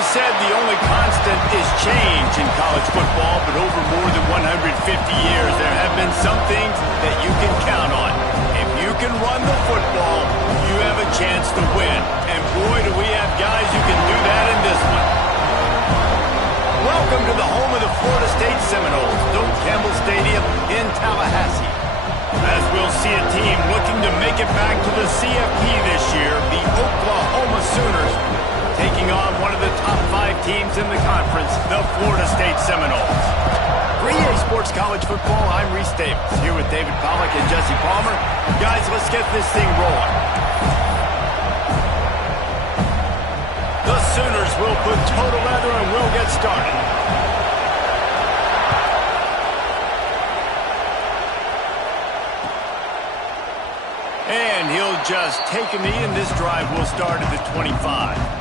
always said the only constant is change in college football, but over more than 150 years, there have been some things that you can count on. If you can run the football, you have a chance to win. And boy, do we have guys who can do that in this one. Welcome to the home of the Florida State Seminoles, Doak Campbell Stadium in Tallahassee. As we'll see a team looking to make it back to the CFP this year, the Oklahoma Sooners, taking on one of the top 5 teams in the conference, the Florida State Seminoles. For EA Sports College Football, I'm Reese Davis, here with David Pollack and Jesse Palmer. Guys, let's get this thing rolling. The Sooners will put toe to leather and we'll get started. And he'll just take a knee, and this drive will start at the 25.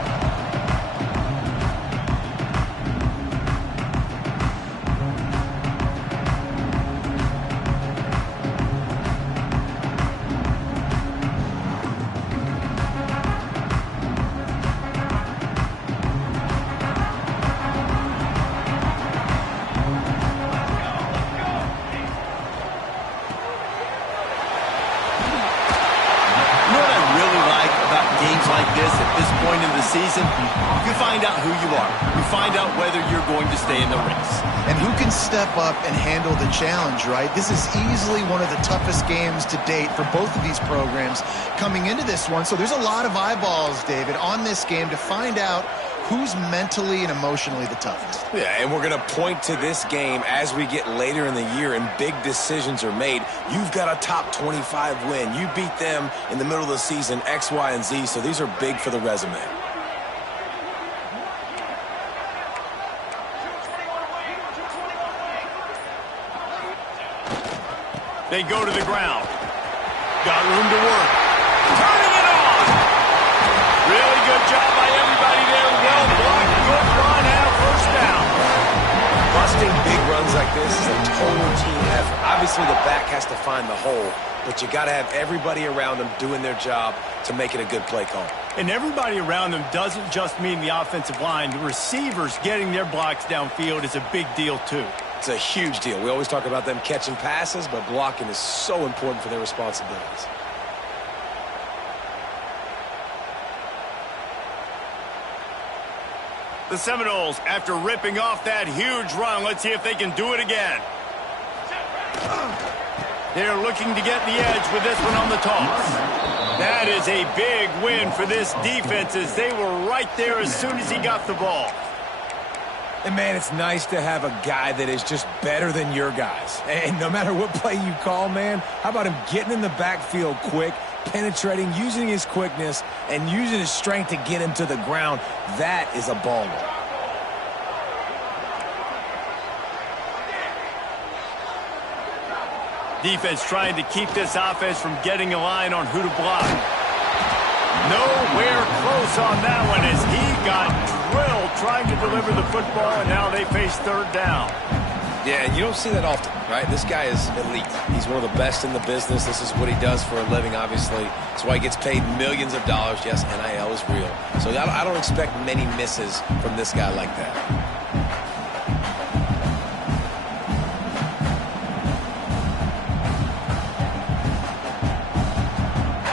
Season, you can find out who you are. You find out whether you're going to stay in the race. And who can step up and handle the challenge, right? This is easily one of the toughest games to date for both of these programs coming into this one. So there's a lot of eyeballs, David, on this game to find out who's mentally and emotionally the toughest. Yeah, and we're going to point to this game as we get later in the year and big decisions are made. You've got a top 25 win. You beat them in the middle of the season, X, Y, and Z, so these are big for the resume. They go to the ground. Got room to work. Turning it on. Really good job by everybody there. Well blocked. Good run and a first down. Busting big runs like this is a total team effort. Obviously, the back has to find the hole, but you got to have everybody around them doing their job to make it a good play call. And everybody around them doesn't just mean the offensive line. The receivers getting their blocks downfield is a big deal, too. It's a huge deal. We always talk about them catching passes, but blocking is so important for their responsibilities. The Seminoles, after ripping off that huge run, let's see if they can do it again. They're looking to get the edge with this one on the toss. That is a big win for this defense as they were right there as soon as he got the ball. And, man, it's nice to have a guy that is just better than your guys. And no matter what play you call, man, how about him getting in the backfield quick, penetrating, using his quickness, and using his strength to get him to the ground? That is a baller. Defense trying to keep this offense from getting a line on who to block. Nowhere close on that one as he got drilled trying to deliver the football, and now they face third down. Yeah, and you don't see that often, right? This guy is elite. He's one of the best in the business. This is what he does for a living, obviously. That's why he gets paid millions of dollars. Yes, NIL is real. So I don't expect many misses from this guy like that.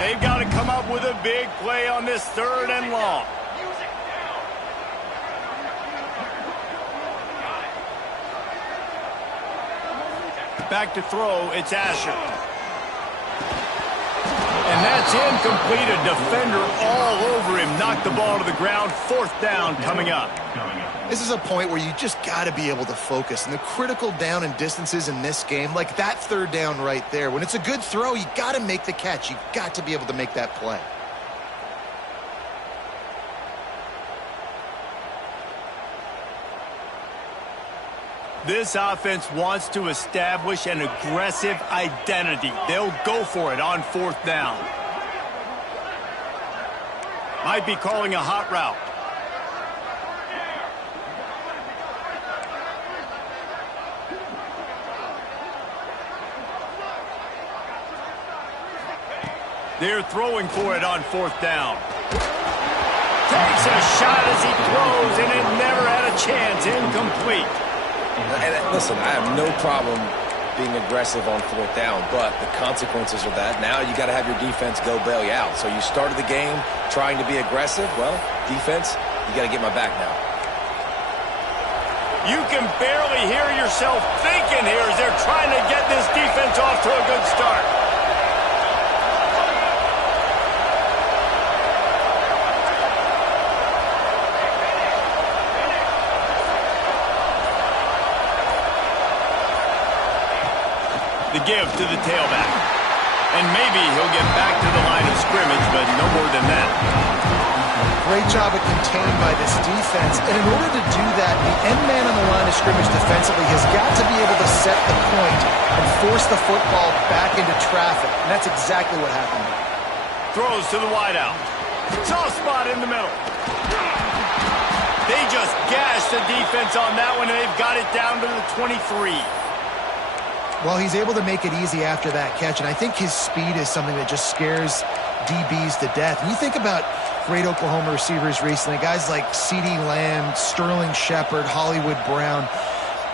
They've got to come up with a big play on this third and long. Back to throw, it's Asher. And that's incomplete. A defender all over him. Knocked the ball to the ground. Fourth down coming up. This is a point where you just got to be able to focus. And the critical down and distances in this game, like that third down right there, when it's a good throw, you got to make the catch. You got to be able to make that play. This offense wants to establish an aggressive identity. They'll go for it on fourth down. Might be calling a hot route. They're throwing for it on fourth down. Takes a shot as he throws, and it never had a chance. Incomplete. And listen, I have no problem being aggressive on fourth down, but the consequences of that, now you got to have your defense go bail you out. So you started the game trying to be aggressive. Well, defense, you got to get my back now. You can barely hear yourself thinking here as they're trying to get this defense off to a good start. The give to the tailback. And maybe he'll get back to the line of scrimmage, but no more than that. Great job at contained by this defense. And in order to do that, the end man on the line of scrimmage defensively has got to be able to set the point and force the football back into traffic. And that's exactly what happened. Throws to the wideout. Soft spot in the middle. They just gashed the defense on that one, and they've got it down to the 23. Well, he's able to make it easy after that catch, and I think his speed is something that just scares DBs to death. And you think about great Oklahoma receivers recently, guys like CeeDee Lamb, Sterling Shepard, Hollywood Brown.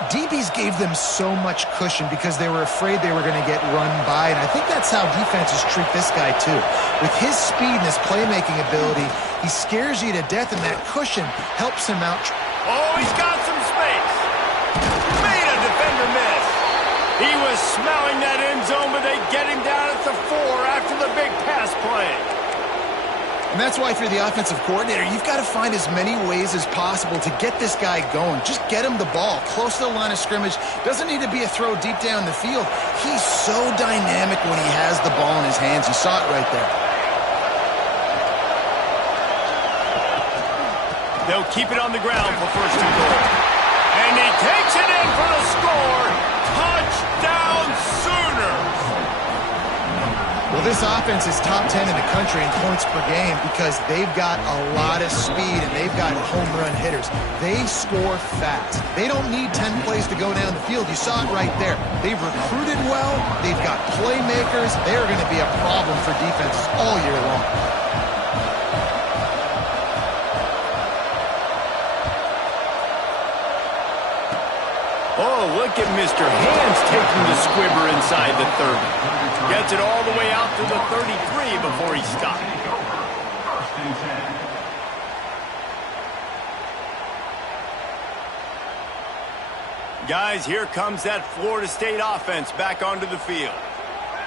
DBs gave them so much cushion because they were afraid they were going to get run by, and I think that's how defenses treat this guy too. With his speed and his playmaking ability, he scares you to death, and that cushion helps him out. Oh, he's got some space. Made a defender miss. He was smelling that end zone, but they get him down at the 4 after the big pass play. And that's why if you're the offensive coordinator, you've got to find as many ways as possible to get this guy going. Just get him the ball close to the line of scrimmage. Doesn't need to be a throw deep down the field. He's so dynamic when he has the ball in his hands. You saw it right there. They'll keep it on the ground for first and goal. And he takes it in for the score. Touchdown Sooners! Well, this offense is top 10 in the country in points per game because they've got a lot of speed and they've got home run hitters. They score fast. They don't need 10 plays to go down the field. You saw it right there. They've recruited well. They've got playmakers. They're going to be a problem for defenses all year long. Oh, look at Mr. Hands taking the squibber inside the 30. Gets it all the way out to the 33 before he stopped. Guys, here comes that Florida State offense back onto the field.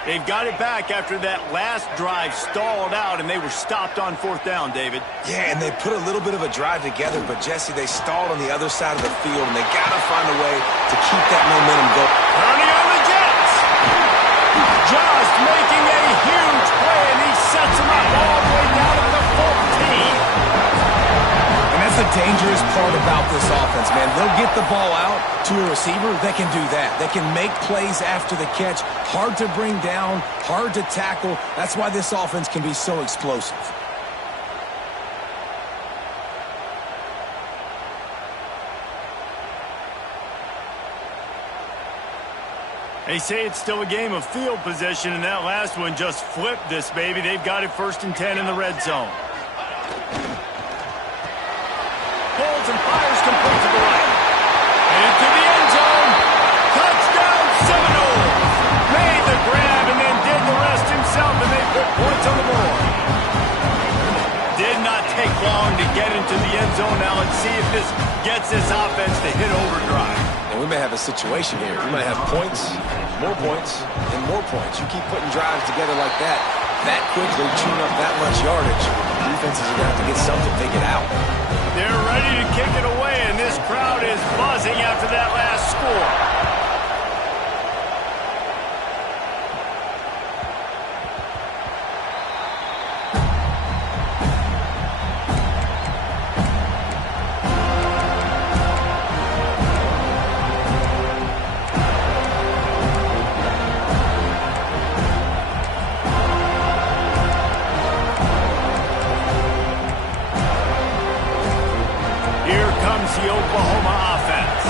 They've got it back after that last drive stalled out, and they were stopped on fourth down, David. Yeah, and they put a little bit of a drive together, but, Jesse, they stalled on the other side of the field, and they got to find a way to keep that momentum going. Turning on the Jets. Just making a huge play, and he sets them up all the way down at the 14. And that's the dangerous part about this offense, man. They'll get the ball out to a receiver. They can do that. They can make plays after the catch. Hard to bring down, hard to tackle. That's why this offense can be so explosive. They say it's still a game of field position, and that last one just flipped this baby. They've got it 1st and 10 in the red zone. Pulls and fires complete to the right. Into the end zone. Touchdown Seminoles. Made the grab and then did the rest himself, and they put points on the board. Did not take long to get into the end zone. Now let's see if this gets this offense to hit overdrive. And we may have a situation here. We might have points, and more points. You keep putting drives together like that quickly, chewing up that much yardage. Defenses are going to have to get something figured out. They're ready to kick it away, and this crowd is buzzing after that last score. The Oklahoma offense.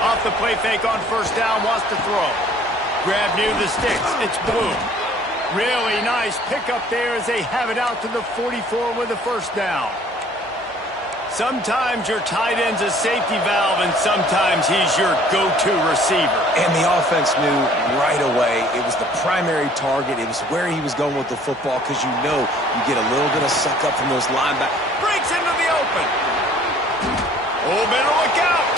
Off the play fake on first down, wants to throw. Grab near the sticks. It's Bloom. Really nice pickup there as they have it out to the 44 with a first down. Sometimes your tight end's a safety valve, and sometimes he's your go-to receiver. And the offense knew right away it was the primary target. It was where he was going with the football because you know you get a little bit of suck up from those linebackers. Breaks into the open. Oh, better look out.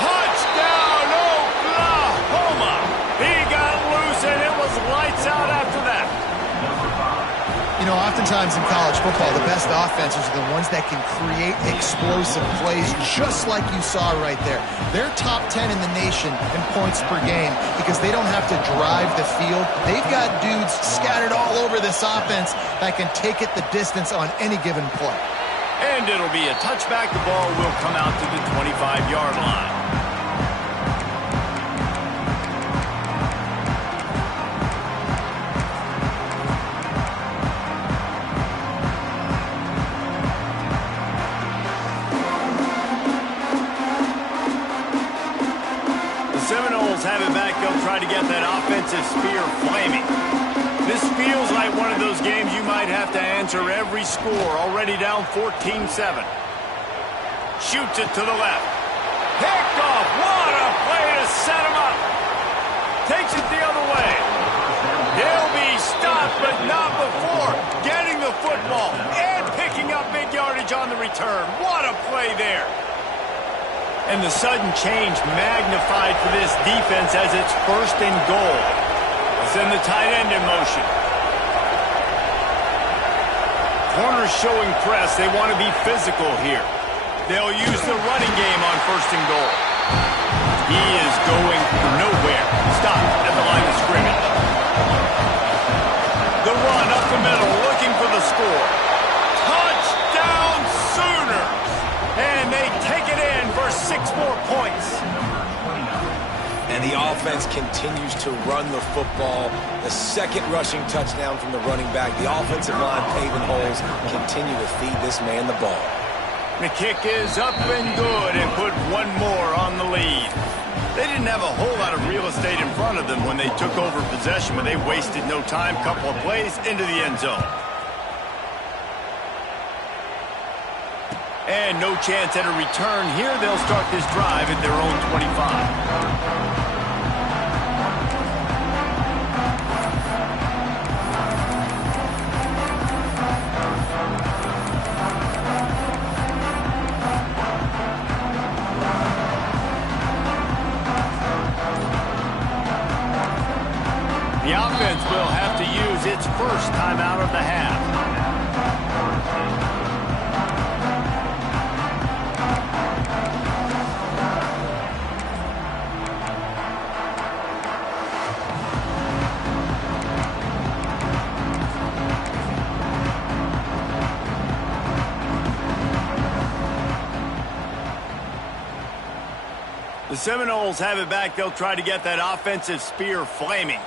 Touchdown, Oklahoma. He got loose, and it was lights out after that. You know, oftentimes in college football, the best offenses are the ones that can create explosive plays, just like you saw right there. They're top 10 in the nation in points per game because they don't have to drive the field. They've got dudes scattered all over this offense that can take it the distance on any given play. And it'll be a touchback. The ball will come out to the 25-yard line. Have it back. They'll try to get that offensive spear flaming. This feels like one of those games you might have to answer every score. Already down 14-7. Shoots it to the left. Picked off. What a play to set him up. Takes it the other way. He'll be stopped, but not before getting the football and picking up big yardage on the return. What a play there. And the sudden change magnified for this defense as it's first and goal. Send the tight end in motion. Corners showing press. They want to be physical here. They'll use the running game on first and goal. He is going nowhere. Stop at the line of scrimmage. The run up the middle, looking for the score. Touchdown Sooners! And they take it in for 6 more points. And the offense continues to run the football. The second rushing touchdown from the running back. The offensive line paving holes. Continue to feed this man the ball. The kick is up and good and put one more on the lead. They didn't have a whole lot of real estate in front of them when they took over possession, but they wasted no time. Couple of plays into the end zone. And no chance at a return here. They'll start this drive at their own 25. The offense will have to use its first timeout of the half. The Seminoles have it back. They'll try to get that offensive spear flaming.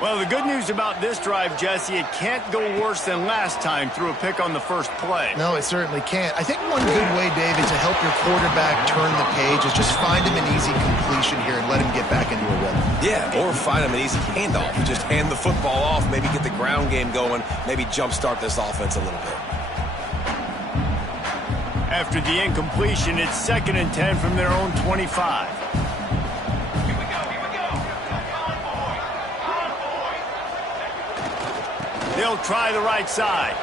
Well, the good news about this drive, Jesse, it can't go worse than last time through a pick on the first play. No, it certainly can't. I think one good way, David, to help your quarterback turn the page is just find him an easy completion here and let him get back into a rhythm. Yeah, or find him an easy handoff. Just hand the football off, maybe get the ground game going, maybe jumpstart this offense a little bit. After the incompletion, it's 2nd and 10 from their own 25. They'll try the right side.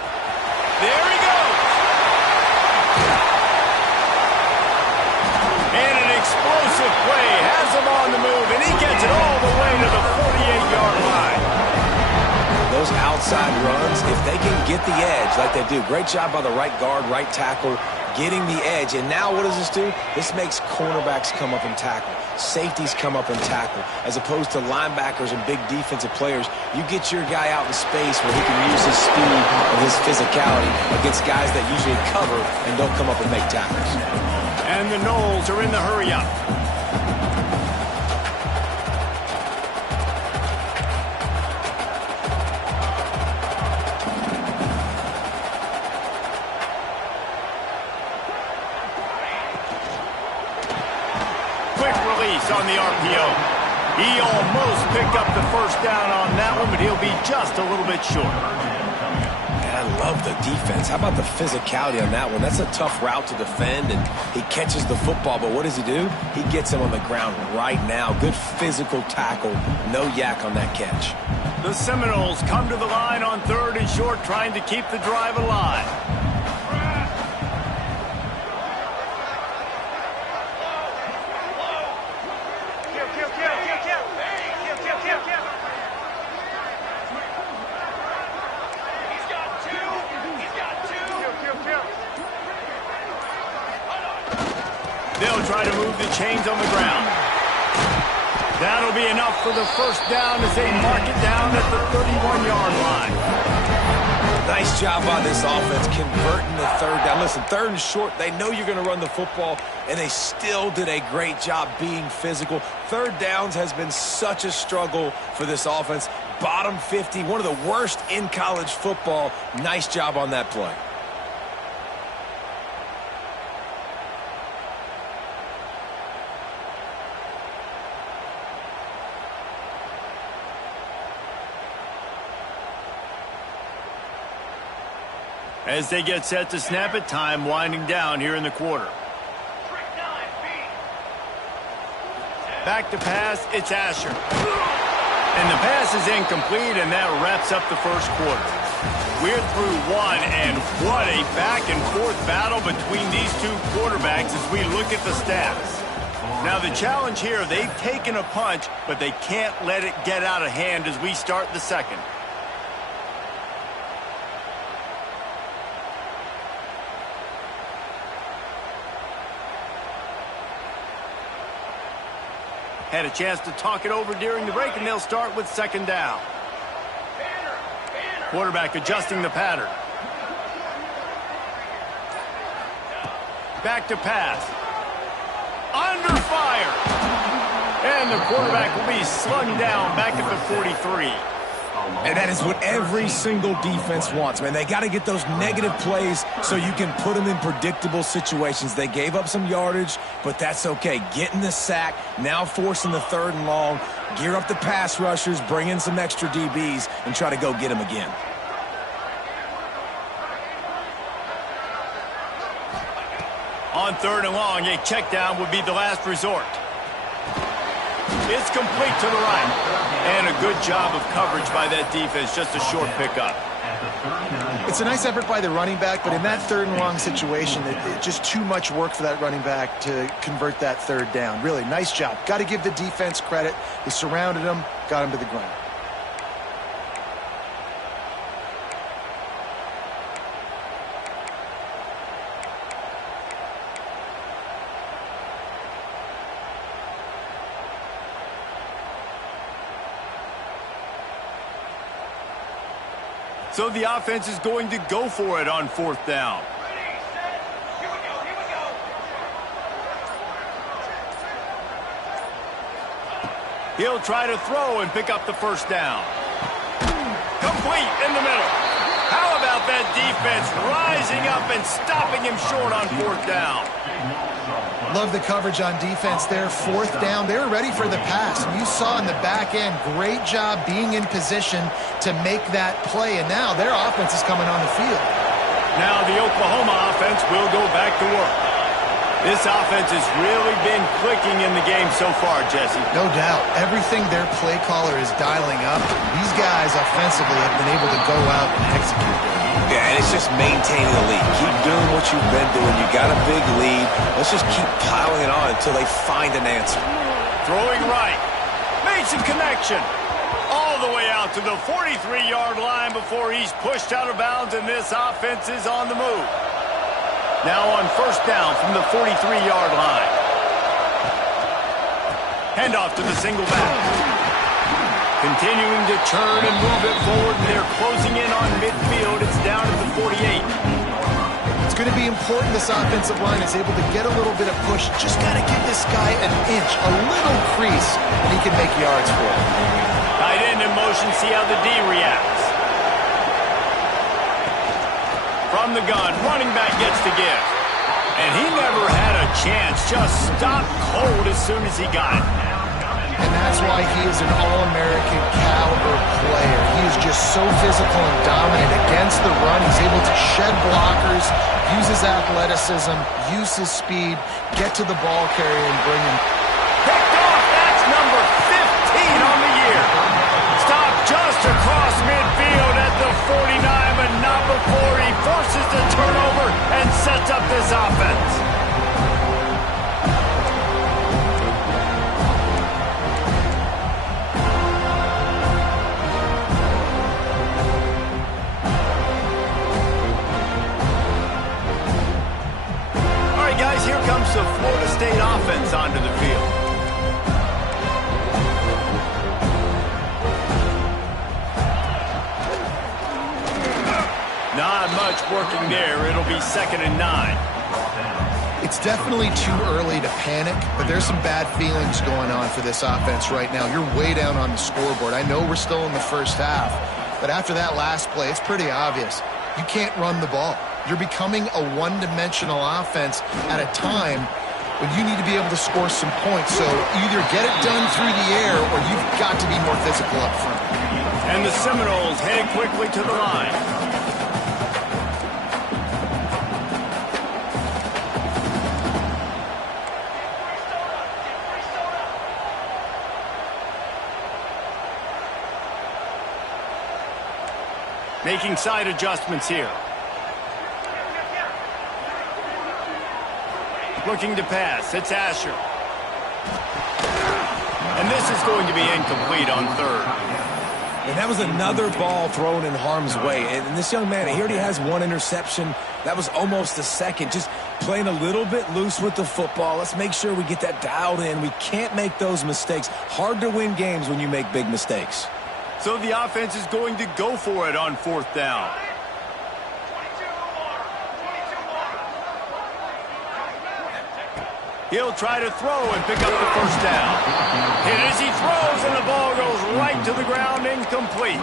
There he goes. And an explosive play has him on the move, and he gets it all the way to the 48-yard line. Those outside runs, if they can get the edge like they do, great job by the right guard, right tackle, getting the edge. And now what does this do? This makes cornerbacks come up and tackle. Safeties come up and tackle. As opposed to linebackers and big defensive players, you get your guy out in space where he can use his speed and his physicality against guys that usually cover and don't come up and make tackles. And the Noles are in the hurry-up. On the RPO. He almost picked up the first down on that one, but he'll be just a little bit short. I love the defense. How about the physicality on that one? That's a tough route to defend, and he catches the football, but what does he do? He gets him on the ground right now. Good physical tackle. No yak on that catch. The Seminoles come to the line on 3rd and short, trying to keep the drive alive. They'll try to move the chains on the ground. That'll be enough for the first down as they mark it down at the 31-yard line. Nice job on this offense converting the 3rd down. Listen, 3rd and short, they know you're going to run the football, and they still did a great job being physical. 3rd downs has been such a struggle for this offense. Bottom 50, one of the worst in college football. Nice job on that play. As they get set to snap it, time winding down here in the quarter. Back to pass, it's Asher. And the pass is incomplete, and that wraps up the first quarter. We're through one, and what a back-and-forth battle between these two quarterbacks as we look at the stats. Now, the challenge here, they've taken a punch, but they can't let it get out of hand as we start the second. Had a chance to talk it over during the break, and they'll start with 2nd down. Quarterback adjusting the pattern. Back to pass. Under fire. And the quarterback will be slung down back at the 43. And that is what every single defense wants, man. They got to get those negative plays so you can put them in predictable situations. They gave up some yardage, but that's okay. Getting the sack, now forcing the 3rd and long, gear up the pass rushers, bring in some extra DBs, and try to go get them again. On 3rd and long, a check down would be the last resort. It's complete to the right. And a good job of coverage by that defense, just a short pickup. It's a nice effort by the running back, but in that 3rd and long situation, it's just too much work for that running back to convert that 3rd down. Really, nice job. Got to give the defense credit. They surrounded him, got him to the ground. So the offense is going to go for it on 4th down. Ready, set, here we go. He'll try to throw and pick up the first down. Complete in the middle. How about that defense rising up and stopping him short on 4th down? Love the coverage on defense there. 4th down, they were ready for the pass. And you saw in the back end, great job being in position to make that play. And now their offense is coming on the field. Now the Oklahoma offense will go back to work. This offense has really been clicking in the game so far, Jesse. No doubt. Everything their play caller is dialing up, these guys offensively have been able to go out and execute. Yeah, and it's just maintaining the lead. Keep doing what you've been doing. You got a big lead. Let's just keep piling it on until they find an answer. Throwing right. Made some connection. All the way out to the 43-yard line before he's pushed out of bounds, and this offense is on the move. Now on 1st down from the 43-yard line. Handoff to the single back. Continuing to turn and move it forward, and they're closing in on midfield. It's down at the 48. It's going to be important this offensive line is able to get a little bit of push. Just got to give this guy an inch, a little crease, and he can make yards for it. Tight end in motion, see how the D reacts. From the gun, running back gets the give. And he never had a chance, just stopped cold as soon as he got it. And that's that's why he is an All-American caliber player. He is just so physical and dominant against the run. He's able to shed blockers, use his athleticism, use his speed, get to the ball carrier and bring him. Picked off. That's number 15 on the year. Stopped just across midfield at the 49, but not before he forces the turnover and sets up this offense. Here comes the Florida State offense onto the field. Not much working there. It'll be 2nd and 9. It's definitely too early to panic, but there's some bad feelings going on for this offense right now. You're way down on the scoreboard. I know we're still in the first half, but after that last play, it's pretty obvious. You can't run the ball. You're becoming a one-dimensional offense at a time when you need to be able to score some points. So either get it done through the air or you've got to be more physical up front. And the Seminoles headed quickly to the line. Making side adjustments here. Looking to pass. It's Asher. And this is going to be incomplete on 3rd. And that was another ball thrown in harm's way. And this young man, he already has 1 interception. That was almost a second. Just playing a little bit loose with the football. Let's make sure we get that dialed in. We can't make those mistakes. Hard to win games when you make big mistakes. So the offense is going to go for it on 4th down. He'll try to throw and pick up the 1st down. Hit as he throws, and the ball goes right to the ground, incomplete.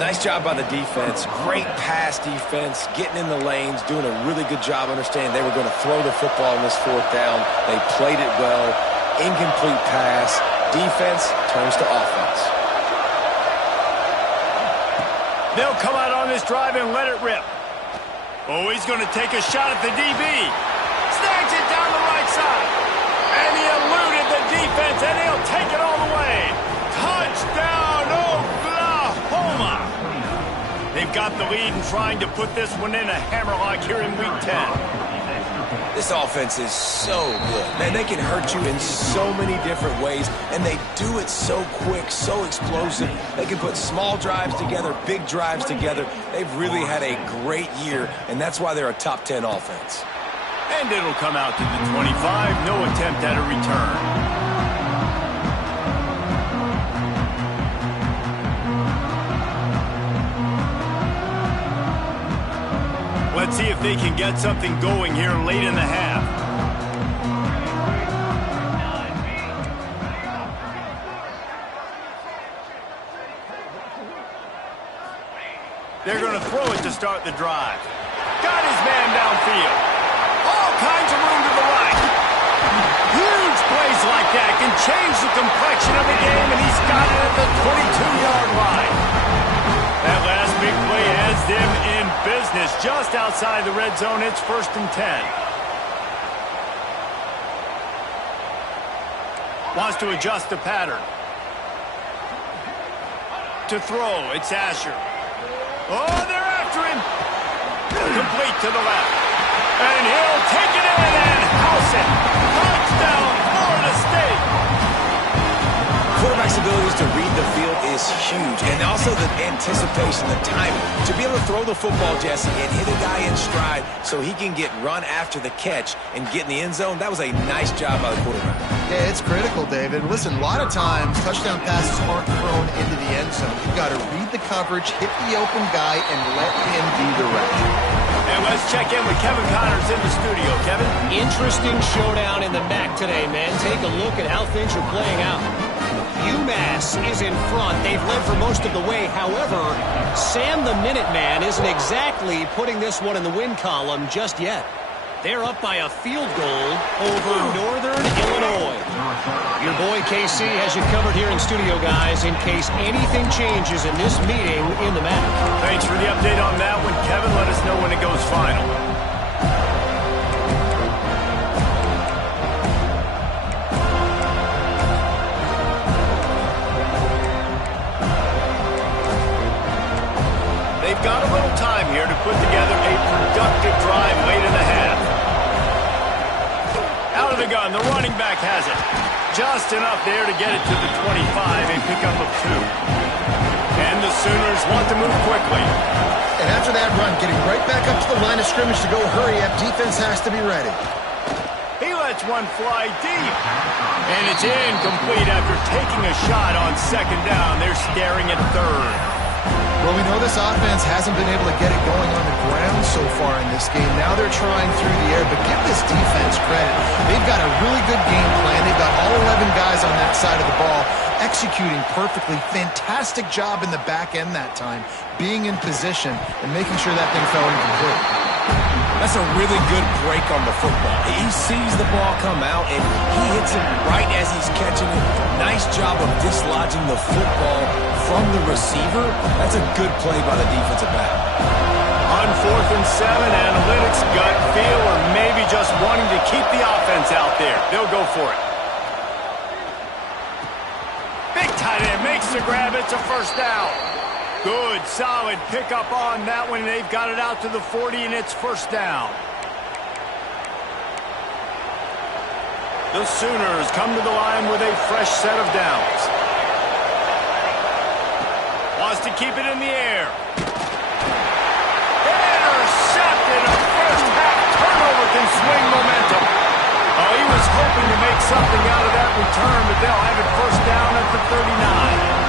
Nice job by the defense. Great pass defense, getting in the lanes, doing a really good job understanding they were going to throw the football in this 4th down. They played it well. Incomplete pass. Defense turns to offense. They'll come out on this drive and let it rip. Oh, he's going to take a shot at the DB. Snags it down the right side. And he eluded the defense, and he'll take it all the way. Touchdown, Oklahoma. They've got the lead and trying to put this one in a hammerlock here in Week 10. This offense is so good. Man, they can hurt you in so many different ways, and they do it so quick, so explosive. They can put small drives together, big drives together. They've really had a great year, and that's why they're a top 10 offense. And it'll come out to the 25. No attempt at a return. Let's see if they can get something going here late in the half. They're going to throw it to start the drive. Got his man downfield. All kinds of room to the right. Huge plays like that can change the complexion of the game, and he's got it at the 22-yard line. That last big play has them in business just outside the red zone. It's 1st and 10. Wants to adjust the pattern. To throw, it's Asher. Oh, they're after him. Complete to the left. And he'll take it in and house it. Touchdown, Florida State. Quarterback's abilities to read the field is huge, and also the anticipation, the timing. To be able to throw the football, Jesse, and hit a guy in stride so he can get run after the catch and get in the end zone, that was a nice job by the quarterback. Yeah, it's critical, David. Listen, a lot of times touchdown passes aren't thrown into the end zone. You've got to read the coverage, hit the open guy, and let him be direct. And let's check in with Kevin Connors in the studio. Kevin? Interesting showdown in the MAC today, man. Take a look at how things are playing out. UMass is in front. They've led for most of the way. However, Sam the Minuteman isn't exactly putting this one in the win column just yet. They're up by a field goal over Northern Illinois. Your boy KC has you covered here in studio, guys, in case anything changes in this meeting in the match. Thanks for the update on that one, Kevin. Let us know when it goes final. They've got a little time here to put together a productive drive late in the half. Out of the gun, the running back has it. Just enough there to get it to the 25, a pickup of 2. And the Sooners want to move quickly. And after that run, getting right back up to the line of scrimmage to go hurry up, defense has to be ready. He lets one fly deep. And it's incomplete after taking a shot on second down. They're staring at third. Well, we know this offense hasn't been able to get it going on the ground so far in this game. Now they're trying through the air, but give this defense credit. They've got a really good game plan. They've got all 11 guys on that side of the ball executing perfectly. Fantastic job in the back end that time, being in position and making sure that thing fell incomplete. That's a really good break on the football. He sees the ball come out, and he hits it right as he's catching it. Nice job of dislodging the football from the receiver. That's a good play by the defensive back. On 4th and 7, analytics, gut feel, or maybe just wanting to keep the offense out there. They'll go for it. Big tight end makes the grab. It's a first down. Good, solid pickup on that one. They've got it out to the 40, and it's first down. The Sooners come to the line with a fresh set of downs. Wants to keep it in the air. Intercepted. A first-half turnover can swing momentum. Oh, he was hoping to make something out of that return, but they'll have it first down at the 39.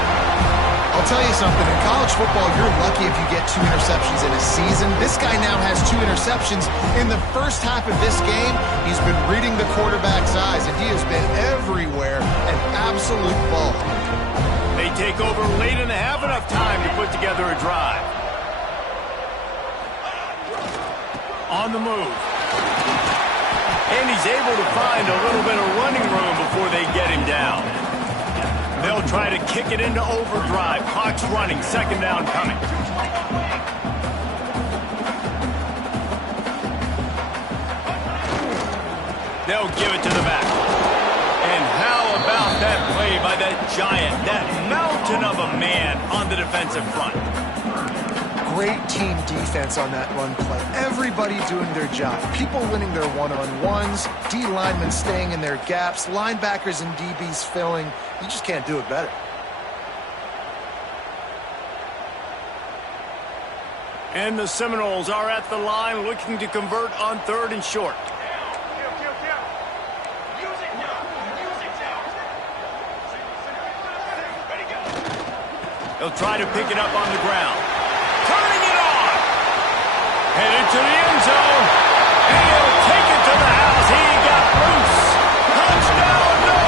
I'll tell you something, in college football, you're lucky if you get 2 interceptions in a season. This guy now has 2 interceptions. In the first half of this game, he's been reading the quarterback's eyes, and he has been everywhere, an absolute ball. They take over late in the half, enough time to put together a drive. On the move. And he's able to find a little bit of running room before they get him down. They'll try to kick it into overdrive. Clock's running. Second down coming. They'll give it to the back. And how about that play by that giant, that mountain of a man on the defensive front? Great team defense on that run play. Everybody doing their job. People winning their one-on-ones, D linemen staying in their gaps, linebackers and DBs filling. You just can't do it better. And the Seminoles are at the line looking to convert on 3rd and short. They'll try to pick it up on the ground. Turning it on! Headed to the end zone. And he'll take it to the house. He got loose. Touchdown, no!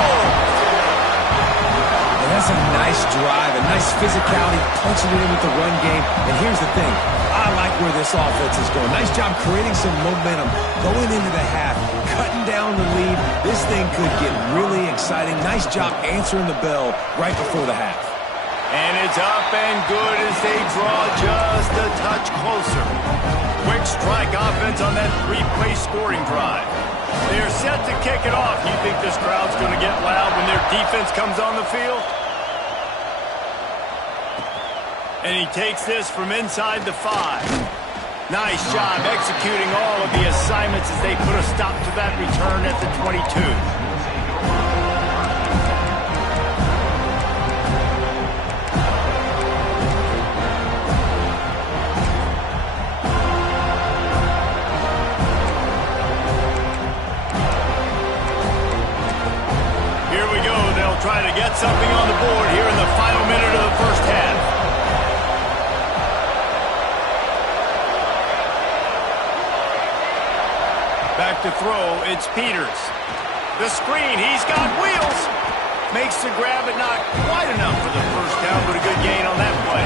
And that's a nice drive, a nice physicality, punching it in with the run game. And here's the thing. I like where this offense is going. Nice job creating some momentum, going into the half, cutting down the lead. This thing could get really exciting. Nice job answering the bell right before the half. And it's up and good as they draw just a touch closer. Quick strike offense on that 3-play scoring drive. They're set to kick it off. You think this crowd's going to get loud when their defense comes on the field? And he takes this from inside the 5. Nice job executing all of the assignments as they put a stop to that return at the 22. Try to get something on the board here in the final minute of the first half. Back to throw, it's Peters. The screen, he's got wheels. Makes the grab, but not quite enough for the first down, but a good gain on that play.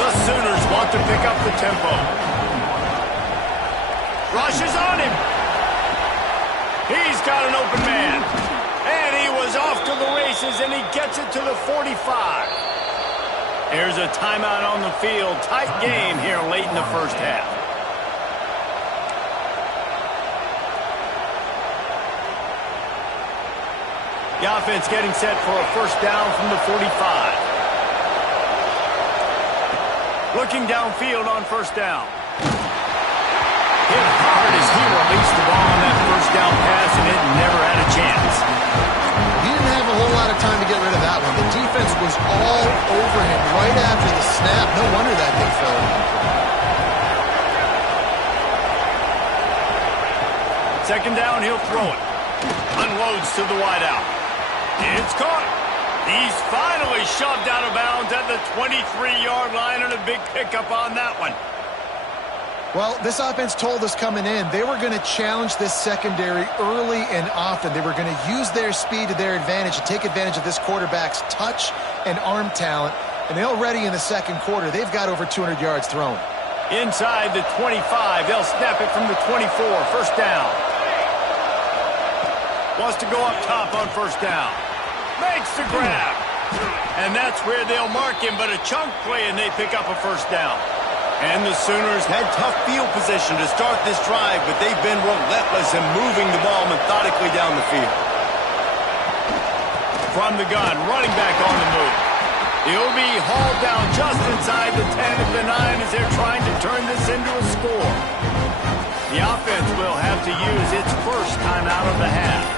The Sooners want to pick up the tempo. Rushes on him. He's got an open man. And he was off to the races, and he gets it to the 45. Here's a timeout on the field. Tight game here late in the first half. The offense getting set for a first down from the 45. Looking downfield on first down. Hit hard as he released the ball on that first down pass, and it never had a chance. He didn't have a whole lot of time to get rid of that one. The defense was all over him right after the snap. No wonder that thing fell. Second down, he'll throw it. Unloads to the wideout. It's caught. He's finally shoved out of bounds at the 23-yard line, and a big pickup on that one. Well, this offense told us coming in they were going to challenge this secondary early and often. They were going to use their speed to their advantage and take advantage of this quarterback's touch and arm talent. And already in the second quarter, they've got over 200 yards thrown. Inside the 25, they'll snap it from the 24. First down. Wants to go up top on first down. Makes the grab. And that's where they'll mark him, but a chunk play, and they pick up a first down. And the Sooners had tough field position to start this drive, but they've been relentless in moving the ball methodically down the field. From the gun, running back on the move. He'll be hauled down just inside the 10 at the 9 as they're trying to turn this into a score. The offense will have to use its first time out of the half.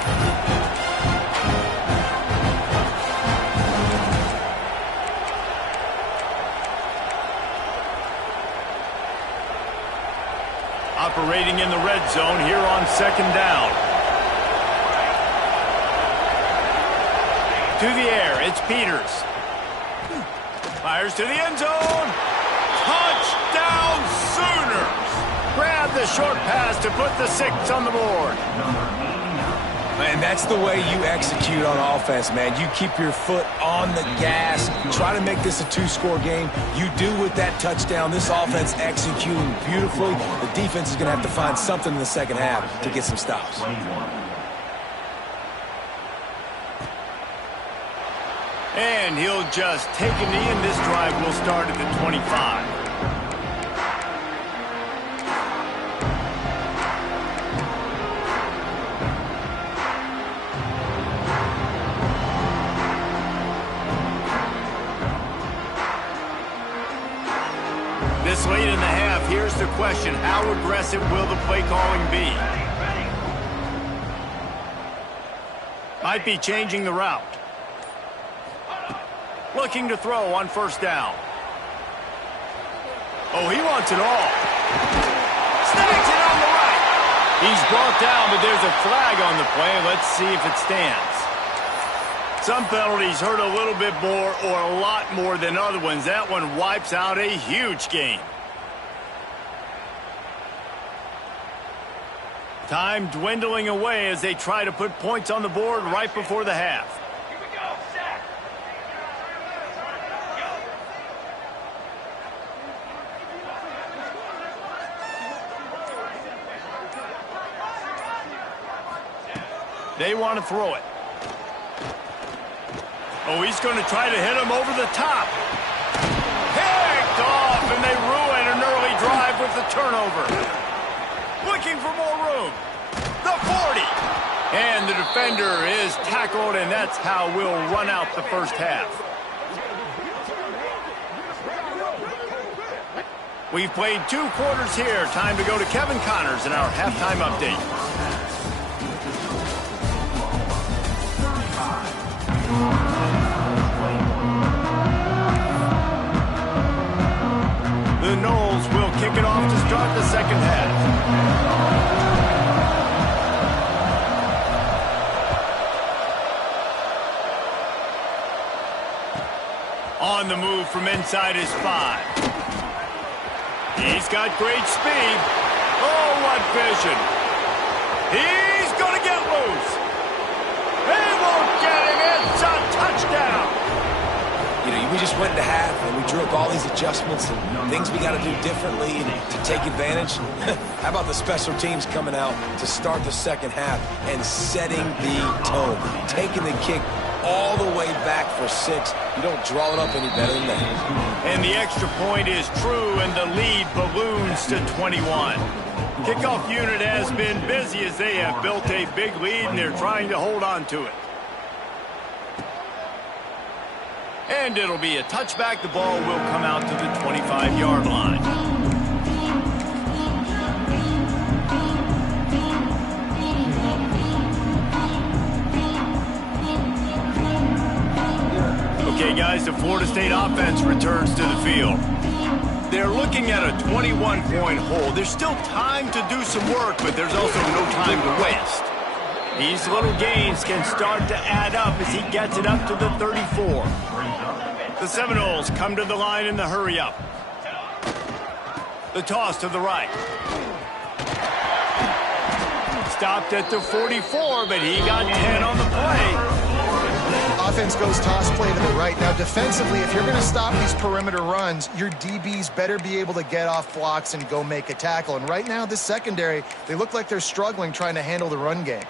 Operating in the red zone here on second down. To the air, it's Peters. Fires to the end zone. Touchdown Sooners! Grab the short pass to put the 6 on the board. Man, that's the way you execute on offense, man. You keep your foot on the gas. Try to make this a 2-score game. You do with that touchdown. This offense executing beautifully. The defense is going to have to find something in the second half to get some stops. And he'll just take a knee, and this drive will start at the 25. This late in the half, here's the question. How aggressive will the play calling be? Might be changing the route. Looking to throw on first down. Oh, he wants it all. Snakes it on the right. He's brought down, but there's a flag on the play. Let's see if it stands. Some penalties hurt a little bit more or a lot more than other ones. That one wipes out a huge game. Time dwindling away as they try to put points on the board right before the half. Here we go, set. They want to throw it. Oh, he's going to try to hit him over the top. Picked off, and they ruin an early drive with the turnover. Looking for more room. The 40. And the defender is tackled, and that's how we'll run out the first half. We've played 2 quarters here. Time to go to Kevin Connors in our halftime update. The Noles will kick it off to start the second half. On the move from inside his 5. He's got great speed. Oh, what vision. He's going to get loose. He won't get him. It's a touchdown. You know, we just went into half and we drew up all these adjustments and things we got to do differently to take advantage. How about the special teams coming out to start the second half and setting the tone, taking the kick all the way back for 6. You don't draw it up any better than that. And the extra point is true, and the lead balloons to 21. Kickoff unit has been busy as they have built a big lead, and they're trying to hold on to it. And it'll be a touchback. The ball will come out to the 25-yard line. Okay, guys, the Florida State offense returns to the field. They're looking at a 21-point hole. There's still time to do some work, but there's also no time to waste. These little gains can start to add up as he gets it up to the 34. The Seminoles come to the line in the hurry-up. The toss to the right. Stopped at the 44, but he got 10 on the play. Offense goes toss play to the right. Now, defensively, if you're going to stop these perimeter runs, your DBs better be able to get off blocks and go make a tackle. And right now, this secondary, they look like they're struggling trying to handle the run game.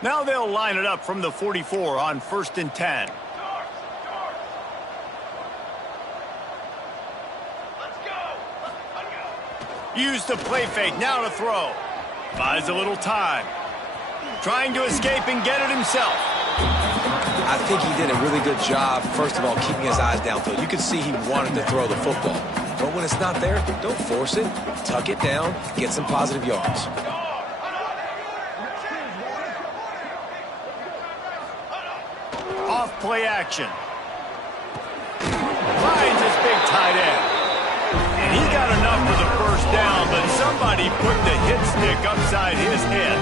Now they'll line it up from the 44 on 1st and 10. Use the play fake, now to throw. Buys a little time. Trying to escape and get it himself. I think he did a really good job, first of all, keeping his eyes downfield. You could see he wanted to throw the football. But when it's not there, don't force it. Tuck it down, get some positive yards. Off play action. Finds his big tight end. And he got enough for the first down, but somebody put the hit stick upside his head.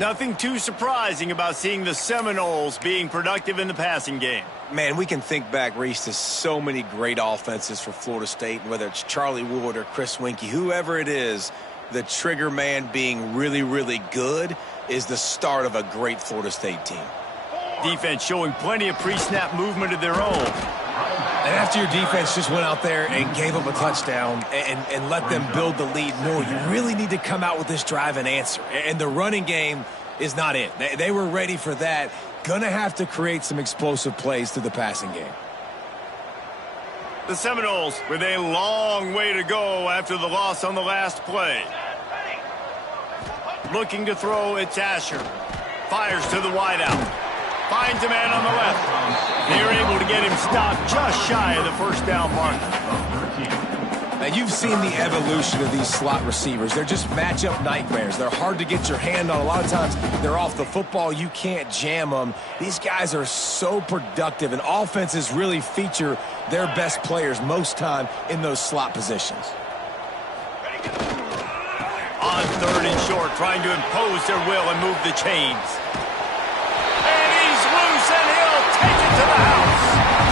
Nothing too surprising about seeing the Seminoles being productive in the passing game. Man, we can think back, Reese, to so many great offenses for Florida State, whether it's Charlie Wood or Chris Winkie, whoever it is, the trigger man being really, really good is the start of a great Florida State team. Defense showing plenty of pre-snap movement of their own. And after your defense just went out there and gave up a touchdown and let them build the lead more, you really need to come out with this drive and answer. And the running game is not it. They were ready for that. Gonna have to create some explosive plays through the passing game. The Seminoles with a long way to go after the loss on the last play. Looking to throw, it's Asher. Fires to the wideout. Finds a man on the left. They're able to get him stopped just shy of the first down mark. Now, you've seen the evolution of these slot receivers. They're just matchup nightmares. They're hard to get your hand on. A lot of times, they're off the football. You can't jam them. These guys are so productive, and offenses really feature their best players most time in those slot positions. On 3rd and short, trying to impose their will and move the chains. And he's loose, and he'll take it to the house.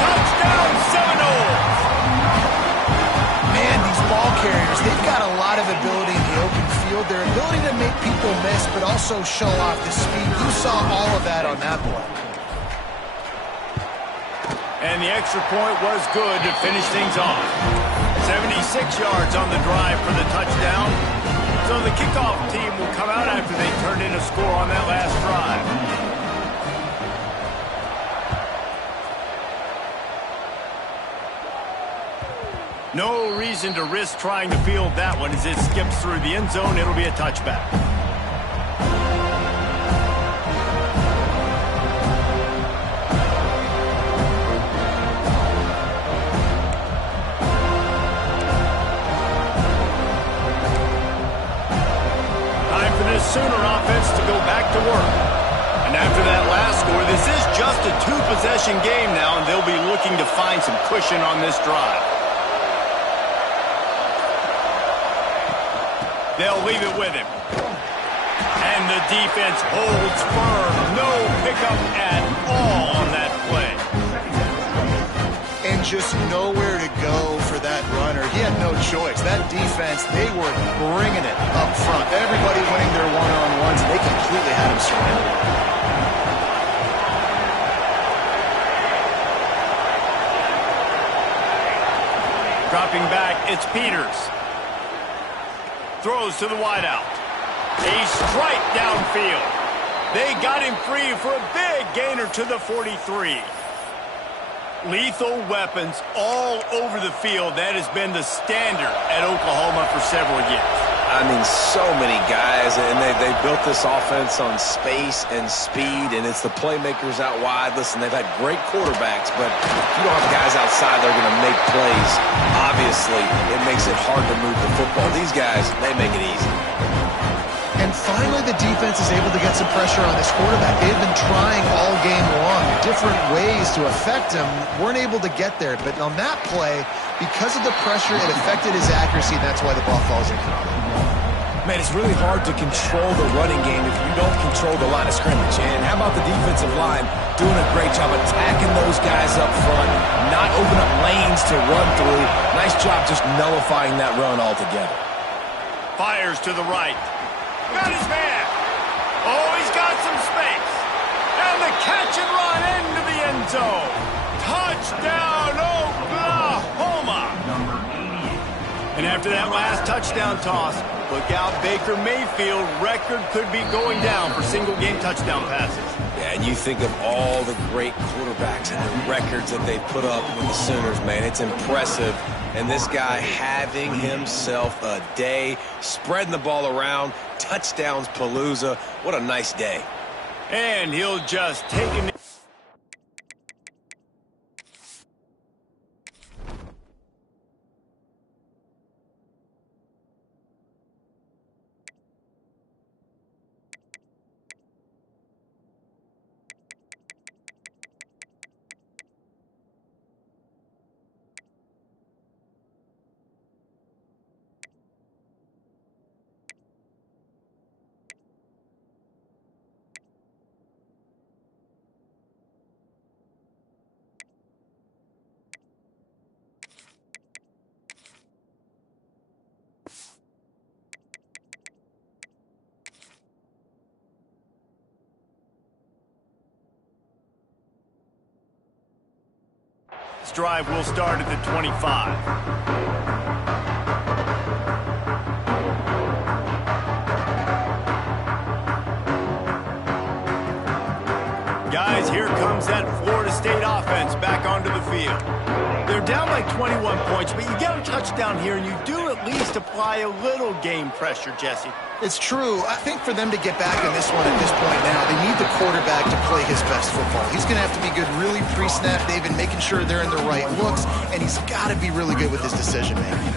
Touchdown, Seminoles! Man, these ball carriers, they've got a lot of ability in the open field. Their ability to make people miss, but also show off the speed. You saw all of that on that play. And the extra point was good to finish things off. 76 yards on the drive for the touchdown. So the kickoff team will come out after they turned in a score on that last drive. No reason to risk trying to field that one as it skips through the end zone. It'll be a touchback. Time for this Sooner offense to go back to work. And after that last score, this is just a two-possession game now, and they'll be looking to find some cushion on this drive. They'll leave it with him. And the defense holds firm. No pickup at all on that play. And just nowhere to go for that runner. He had no choice. That defense, they were bringing it up front. Everybody winning their one-on-ones, and they completely had him surrounded. Dropping back, it's Peters. Throws to the wideout. A strike downfield. They got him free for a big gainer to the 43. Lethal weapons all over the field. That has been the standard at Oklahoma for several years. I mean, so many guys, and they built this offense on space and speed, and it's the playmakers out wide. Listen, they've had great quarterbacks, but if you don't have guys outside that are going to make plays, obviously it makes it hard to move the football. These guys, they make it easy. And finally, the defense is able to get some pressure on this quarterback. They've been trying all game long, different ways to affect him. Weren't able to get there. But on that play, because of the pressure, it affected his accuracy. That's why the ball falls incomplete. Man, it's really hard to control the running game if you don't control the line of scrimmage. And how about the defensive line doing a great job attacking those guys up front, not open up lanes to run through. Nice job just nullifying that run altogether. Fires to the right. Got his man. Oh, he's got some space. And the catch and run into the end zone. Touchdown, Oklahoma. And after that last touchdown toss, look out, Baker Mayfield. Record could be going down for single-game touchdown passes. Yeah, and you think of all the great quarterbacks and the records that they put up with the Sooners, man. It's impressive. And this guy having himself a day, spreading the ball around, touchdowns palooza. What a nice day. And he'll just take him. This drive will start at the 25. Guys, here comes that Florida State offense back onto the field. They're down by 21 points, but you get a touchdown here, and you do at least apply a little game pressure, Jesse. It's true. I think for them to get back in this one at this point now, they need the quarterback to play his best football. He's going to have to be good really pre-snap. They've been making sure they're in the right looks, and he's got to be really good with his decision-making.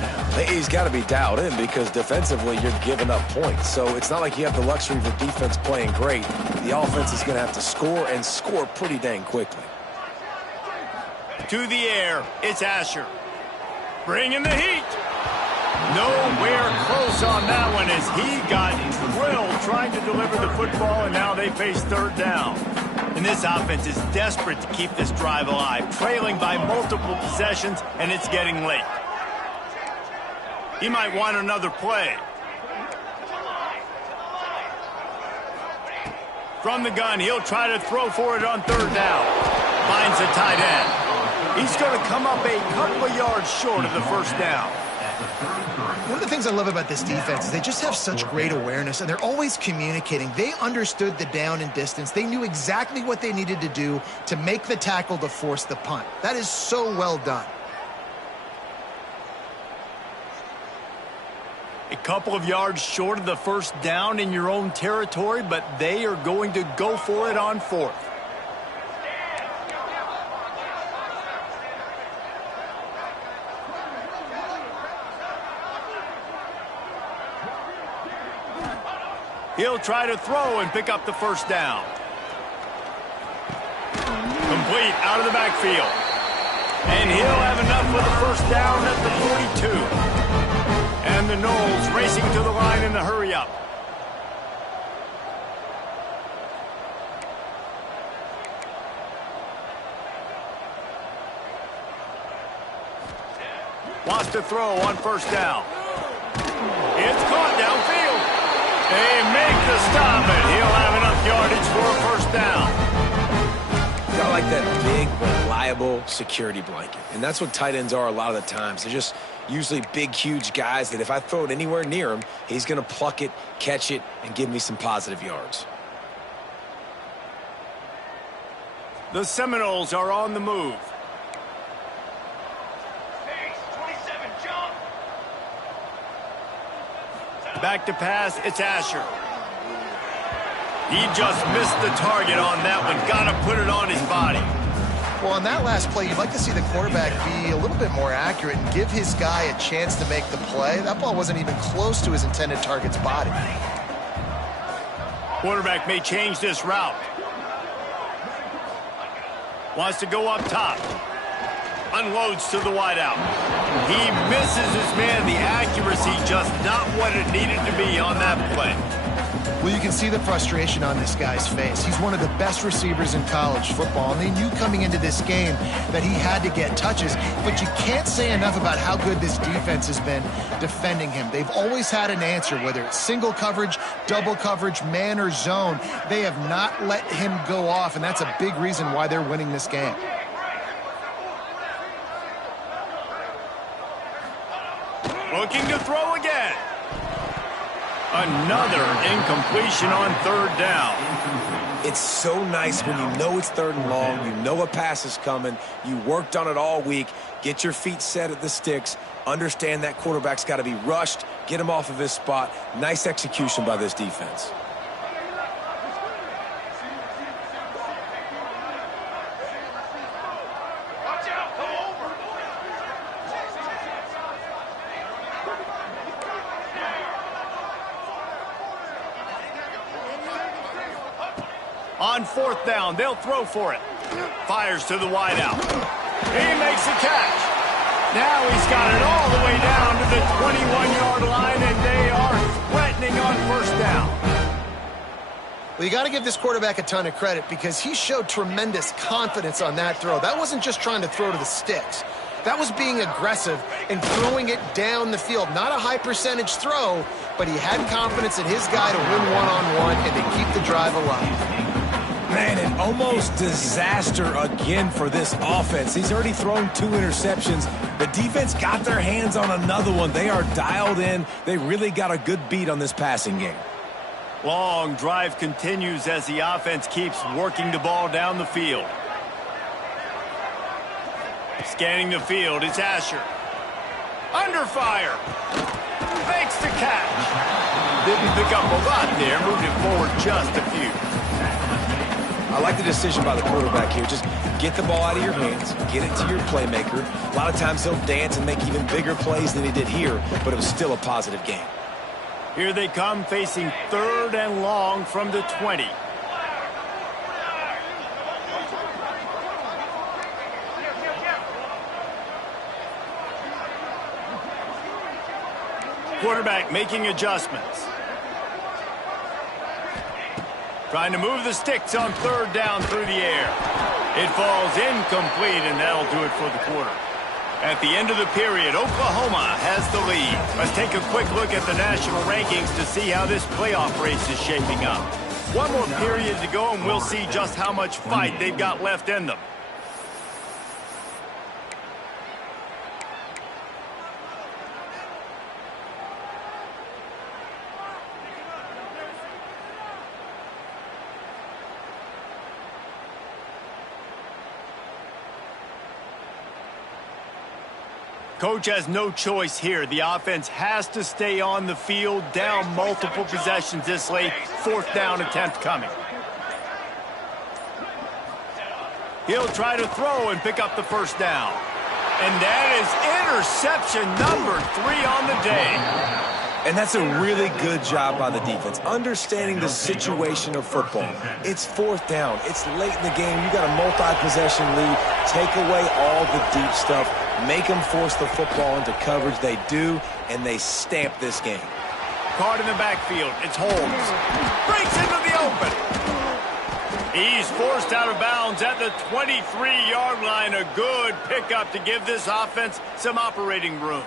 He's got to be dialed in because defensively you're giving up points. So it's not like you have the luxury of the defense playing great. The offense is going to have to score and score pretty dang quickly. To the air, it's Asher. Bringing the heat. Nowhere close on that one as he got drilled trying to deliver the football, and now they face third down. And this offense is desperate to keep this drive alive, trailing by multiple possessions, and it's getting late. He might want another play. From the gun, he'll try to throw for it on third down. Finds the tight end. He's going to come up a couple of yards short of the first down. One of the things I love about this defense is they just have such great awareness, and they're always communicating. They understood the down and distance. They knew exactly what they needed to do to make the tackle to force the punt. That is so well done. A couple of yards short of the first down in your own territory, but they are going to go for it on fourth. He'll try to throw and pick up the first down. Complete out of the backfield. And he'll have enough for the first down at the 42. And the Noles racing to the line in the hurry-up. Wants to throw on first down. It's caught downfield. They make the stop, and he'll have enough yardage for a first down. I like that big, reliable security blanket. And that's what tight ends are a lot of the times. They're just usually big, huge guys that if I throw it anywhere near him, he's going to pluck it, catch it, and give me some positive yards. The Seminoles are on the move. Back to pass, it's Asher. He just missed the target on that one. Got to put it on his body. Well, on that last play, you'd like to see the quarterback be a little bit more accurate and give his guy a chance to make the play. That ball wasn't even close to his intended target's body. Quarterback may change this route. Wants to go up top. Unloads to the wideout. He misses his man. The accuracy just not what it needed to be on that play. Well, you can see the frustration on this guy's face. He's one of the best receivers in college football, and they knew coming into this game that he had to get touches, but you can't say enough about how good this defense has been defending him. They've always had an answer, whether it's single coverage, double coverage, man or zone. They have not let him go off, and that's a big reason why they're winning this game. Looking to throw again. Another incompletion on third down. It's so nice when you know it's third and long, you know a pass is coming, you worked on it all week, get your feet set at the sticks, understand that quarterback's got to be rushed, get him off of his spot. Nice execution by this defense. On fourth down, they'll throw for it. Fires to the wideout. He makes a catch. Now he's got it all the way down to the 21-yard line, and they are threatening on first down. Well, you got to give this quarterback a ton of credit because he showed tremendous confidence on that throw. That wasn't just trying to throw to the sticks. That was being aggressive and throwing it down the field. Not a high percentage throw, but he had confidence in his guy to win one-on-one and to keep the drive alive. Man, an almost disaster again for this offense. He's already thrown 2 interceptions. The defense got their hands on another one. They are dialed in. They really got a good beat on this passing game. Long drive continues as the offense keeps working the ball down the field. Scanning the field, it's Asher. Under fire. Makes the catch. Didn't pick up a lot there. Moved it forward just a few. I like the decision by the quarterback here. Just get the ball out of your hands, get it to your playmaker. A lot of times he'll dance and make even bigger plays than he did here, but it was still a positive game. Here they come facing third and long from the 20. Quarterback making adjustments. Trying to move the sticks on third down through the air. It falls incomplete, and that'll do it for the quarter. At the end of the period, Oklahoma has the lead. Let's take a quick look at the national rankings to see how this playoff race is shaping up. One more period to go, and we'll see just how much fight they've got left in them. Coach has no choice here. The offense has to stay on the field, down multiple possessions this late. Fourth down attempt coming. He'll try to throw and pick up the first down. And that is interception number 3 on the day. And that's a really good job by the defense, understanding the situation of football. It's fourth down. It's late in the game. You got a multi-possession lead. Take away all the deep stuff. Make them force the football into coverage. They do, and they stamp this game. Caught in the backfield. It's Holmes. Breaks into the open. He's forced out of bounds at the 23-yard line. A good pickup to give this offense some operating room.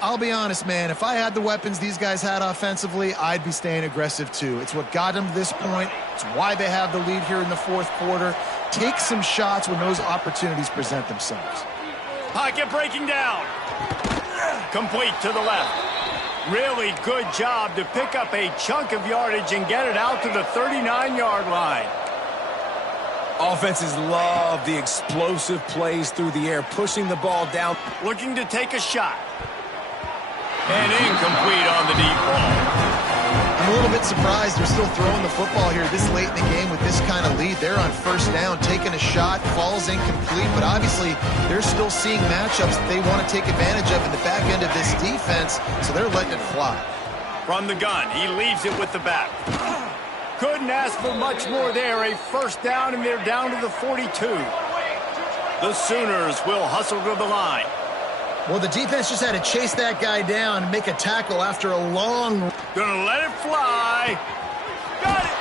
I'll be honest, man, if I had the weapons these guys had offensively, I'd be staying aggressive too. It's what got them to this point. It's why they have the lead here in the fourth quarter. Take some shots when those opportunities present themselves. Pocket breaking down. Complete to the left. Really good job to pick up a chunk of yardage and get it out to the 39-yard line. Offenses love the explosive plays through the air, pushing the ball down. Looking to take a shot. And incomplete on the deep ball. I'm a little bit surprised they're still throwing the football here this late in the game with this kind of lead. They're on first down, taking a shot, falls incomplete, but obviously they're still seeing matchups that they want to take advantage of in the back end of this defense, so they're letting it fly. From the gun, he leaves it with the back. Couldn't ask for much more there. A first down, and they're down to the 42. The Sooners will hustle to the line. Well, the defense just had to chase that guy down and make a tackle after a long... Gonna let it fly. Got it.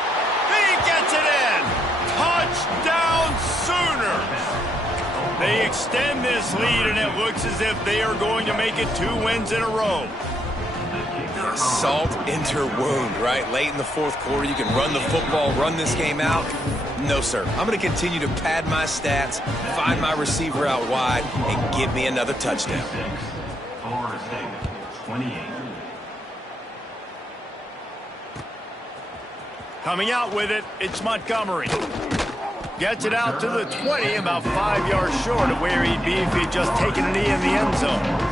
He gets it in. Touchdown Sooners. They extend this lead, and it looks as if they are going to make it 2 wins in a row. Salt into wound, right? Late in the fourth quarter, you can run the football, run this game out. No, sir. I'm going to continue to pad my stats, find my receiver out wide, and give me another touchdown. Coming out with it, it's Montgomery. Gets it out to the 20, about 5 yards short of where he'd be if he'd just taken a knee in the end zone.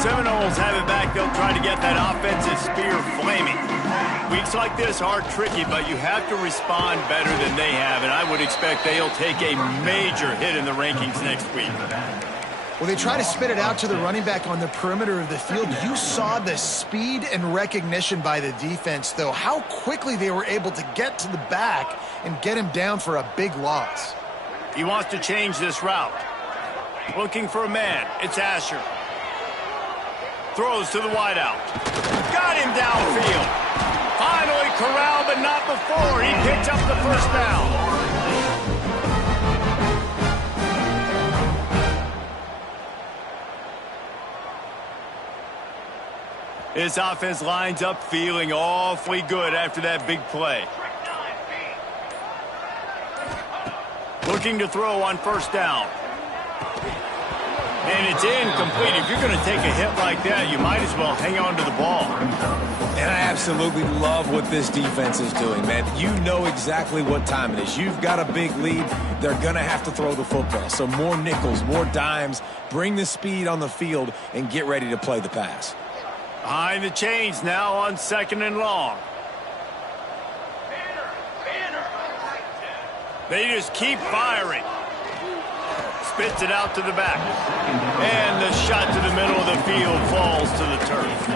Seminoles have it back. They'll try to get that offensive spear flaming. Weeks like this are tricky, but you have to respond better than they have, and I would expect they'll take a major hit in the rankings next week. Well, they try to spit it out to the running back on the perimeter of the field. You saw the speed and recognition by the defense, though. How quickly they were able to get to the back and get him down for a big loss. He wants to change this route. Looking for a man. It's Asher. Throws to the wideout. Got him downfield. Finally corralled, but not before. He picks up the first down. This offense lines up feeling awfully good after that big play. Looking to throw on first down. And it's incomplete. If you're going to take a hit like that, you might as well hang on to the ball. And I absolutely love what this defense is doing, man. You know exactly what time it is. You've got a big lead. They're going to have to throw the football. So more nickels, more dimes. Bring the speed on the field and get ready to play the pass. Behind the chains now on 2nd and long. They just keep firing. Spits it out to the back. And the shot to the middle of the field falls to the turf.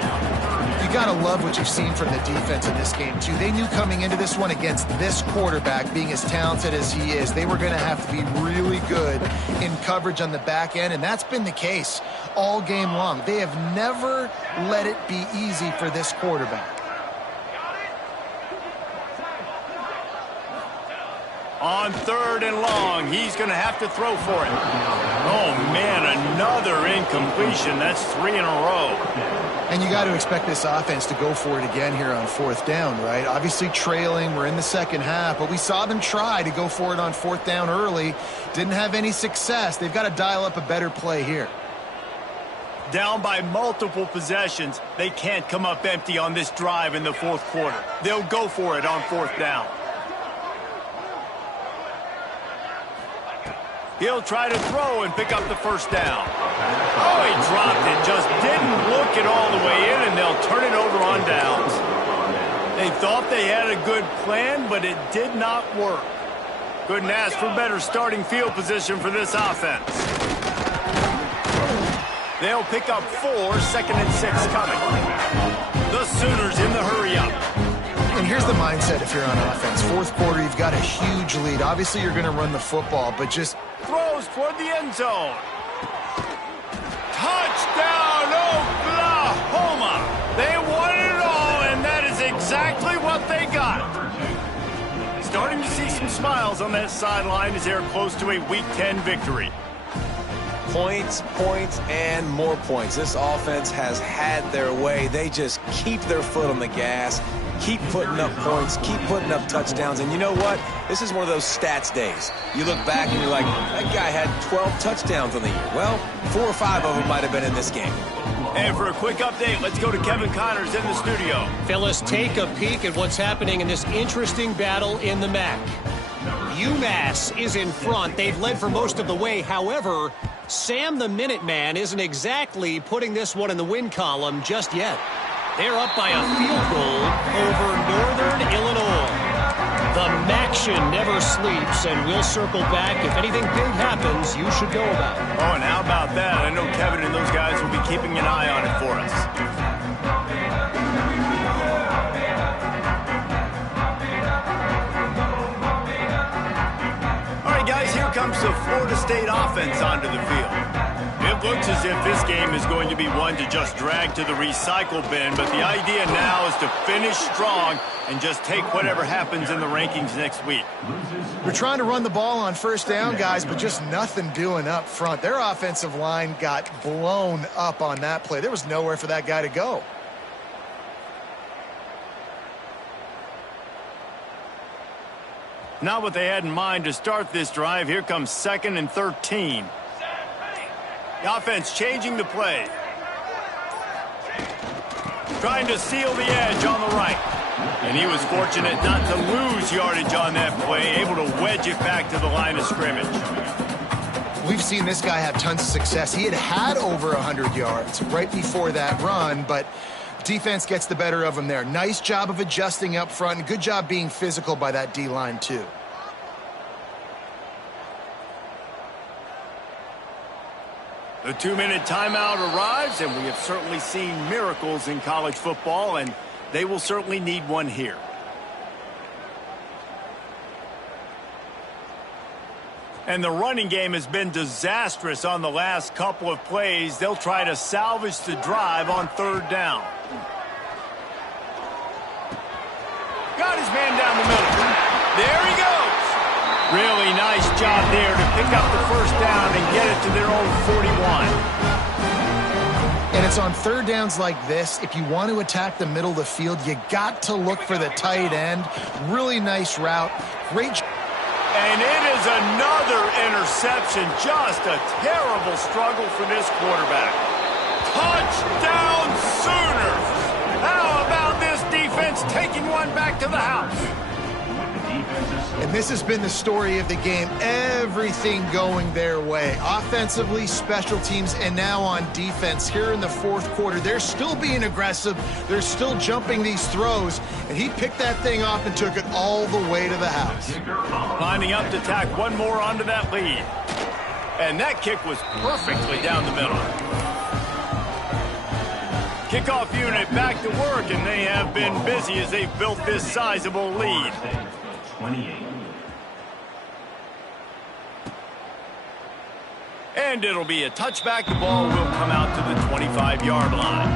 You got to love what you've seen from the defense in this game, too. They knew coming into this one against this quarterback, being as talented as he is, they were going to have to be really good in coverage on the back end, and that's been the case all game long. They have never let it be easy for this quarterback. On 3rd and long, he's going to have to throw for it. Oh, man, another incompletion. That's 3 in a row. And you got to expect this offense to go for it again here on 4th down, right? Obviously trailing, we're in the second half, but we saw them try to go for it on 4th down early. Didn't have any success. They've got to dial up a better play here. Down by multiple possessions, they can't come up empty on this drive in the 4th quarter. They'll go for it on 4th down. He'll try to throw and pick up the first down. Oh, he dropped it. Just didn't look it all the way in, and they'll turn it over on downs. They thought they had a good plan, but it did not work. Couldn't ask for better starting field position for this offense. They'll pick up 4, 2nd and 6 coming. The Sooners in the hurry up. And here's the mindset if you're on offense. Fourth quarter, you've got a huge lead. Obviously, you're going to run the football, but just... Throws toward the end zone. Touchdown, Oklahoma! They won it all, and that is exactly what they got. Starting to see some smiles on that sideline as they're close to a Week 10 victory. Points, points, and more points. This offense has had their way. They just keep their foot on the gas, keep putting up points, keep putting up touchdowns. And you know what? This is one of those stats days. You look back and you're like, that guy had 12 touchdowns on the year. Well, 4 or 5 of them might have been in this game. And for a quick update, let's go to Kevin Connors in the studio. Fellas, take a peek at what's happening in this interesting battle in the MAC. UMass is in front. They've led for most of the way. However, Sam the Minuteman isn't exactly putting this one in the win column just yet. They're up by a field goal over Northern Illinois. The MACtion never sleeps, and we'll circle back. If anything big happens, you should know about it. Oh, and how about that? I know Kevin and those guys will be keeping an eye on it for us. Guys, here comes the Florida State offense onto the field. It looks as if this game is going to be one to just drag to the recycle bin, but the idea now is to finish strong and just take whatever happens in the rankings next week. We're trying to run the ball on first down, guys, but just nothing doing up front. Their offensive line got blown up on that play. There was nowhere for that guy to go. Not what they had in mind to start this drive. Here comes 2nd and 13. The offense changing the play. Trying to seal the edge on the right. And he was fortunate not to lose yardage on that play, able to wedge it back to the line of scrimmage. We've seen this guy have tons of success. He had over 100 yards right before that run, but defense gets the better of him there. Nice job of adjusting up front, and good job being physical by that D-line too. The 2-minute timeout arrives, and we have certainly seen miracles in college football, and they will certainly need one here. And the running game has been disastrous on the last couple of plays. They'll try to salvage the drive on 3rd down. Got his man down the middle. There he goes. Really nice job there to pick up the 1st down and get it to their own 41. And it's on 3rd downs like this. If you want to attack the middle of the field, you got to look for the tight end. Really nice route. Great. And it is another interception. Just a terrible struggle for this quarterback. Touchdown Sooners! How about this defense taking one back to the house? And this has been the story of the game. Everything going their way. Offensively, special teams, and now on defense here in the 4th quarter. They're still being aggressive. They're still jumping these throws. And he picked that thing off and took it all the way to the house. Lining up to tack one more onto that lead. And that kick was perfectly down the middle. Kickoff unit back to work, and they have been busy as they've built this sizable lead. 28. And it'll be a touchback. The ball will come out to the 25-yard line.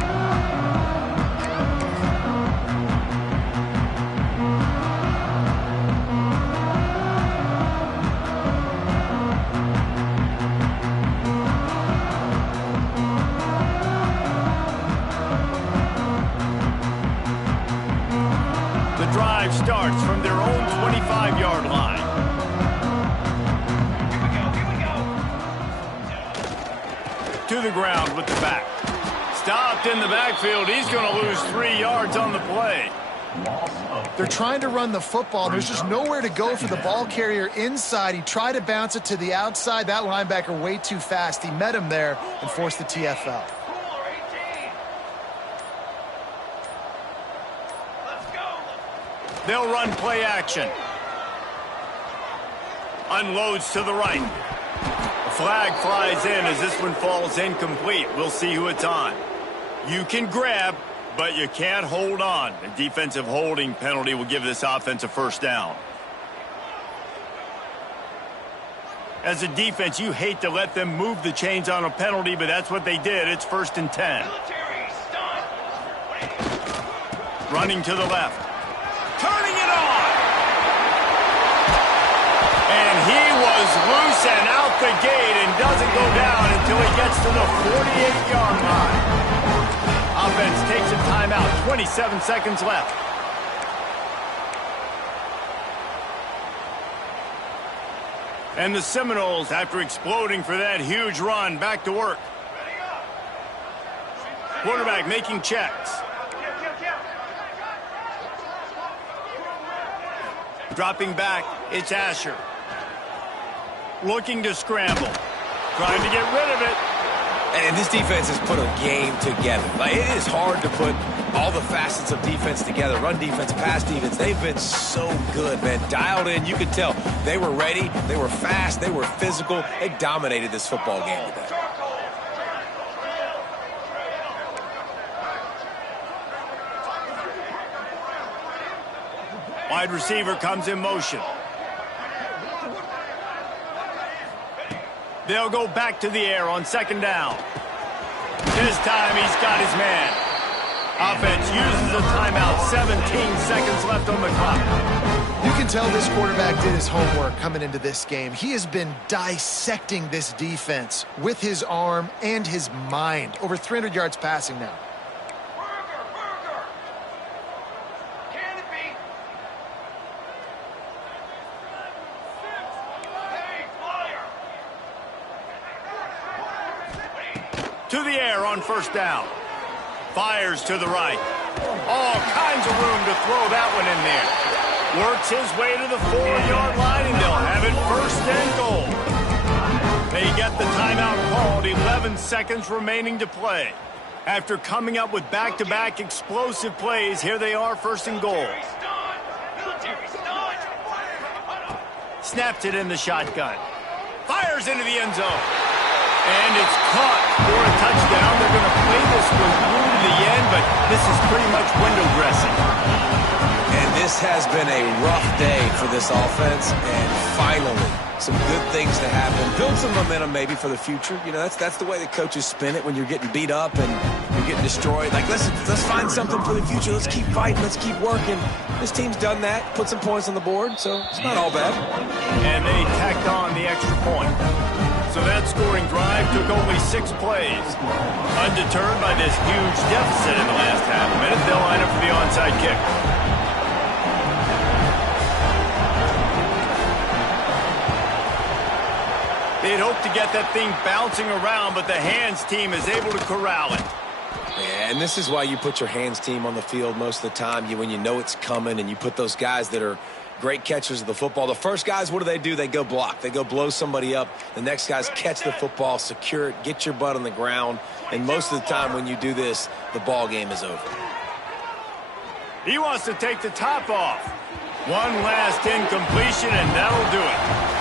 The drive starts from their own 25-yard line. To the ground with the back. Stopped in the backfield. He's going to lose 3 yards on the play. They're trying to run the football. There's just nowhere to go for the ball carrier inside. He tried to bounce it to the outside. That linebacker way too fast. He met him there and forced the TFL. They'll run play action. Unloads to the right. A flag flies in as this one falls incomplete. We'll see who it's on. You can grab, but you can't hold on. A defensive holding penalty will give this offense a first down. As a defense, you hate to let them move the chains on a penalty, but that's what they did. It's 1st and 10. Running to the left. Turning it on! And he was loose and out the gate and doesn't go down until he gets to the 48-yard line. Offense takes a timeout. 27 seconds left. And the Seminoles, after exploding for that huge run, back to work. Quarterback making checks. Dropping back, it's Asher. Looking to scramble. Trying to get rid of it. And this defense has put a game together. Like, it is hard to put all the facets of defense together. Run defense, pass defense. They've been so good, man. Dialed in. You could tell they were ready. They were fast. They were physical. They dominated this football game today. Wide receiver comes in motion. They'll go back to the air on 2nd down. This time he's got his man. Offense uses a timeout. 17 seconds left on the clock. You can tell this quarterback did his homework coming into this game. He has been dissecting this defense with his arm and his mind. Over 300 yards passing now. To the air on 1st down. Fires to the right. All kinds of room to throw that one in there. Works his way to the 4-yard line, and they'll have it 1st and goal. They get the timeout called. 11 seconds remaining to play. After coming up with back-to-back explosive plays, here they are 1st and goal. Snaps it in the shotgun. Fires into the end zone. And it's caught for a touchdown. They're going to play this one through to the end, but this is pretty much window dressing. And this has been a rough day for this offense, and finally, some good things to happen. Build some momentum maybe for the future. You know, that's the way the coaches spin it when you're getting beat up and you're getting destroyed. Like, let's find something for the future. Let's keep fighting. Let's keep working. This team's done that, put some points on the board, so it's not all bad. And they tacked on the extra point. So that scoring drive took only 6 plays. Undeterred by this huge deficit in the last half minute, they'll line up for the onside kick. They'd hoped to get that thing bouncing around, but the hands team is able to corral it. Yeah, and this is why you put your hands team on the field most of the time. When you know it's coming, and you put those guys that are great catchers of the football. The first guys, what do? They go block. They go blow somebody up. The next guys catch the football, secure it, get your butt on the ground. And most of the time when you do this, the ball game is over. He wants to take the top off. One last incompletion, and that'll do it.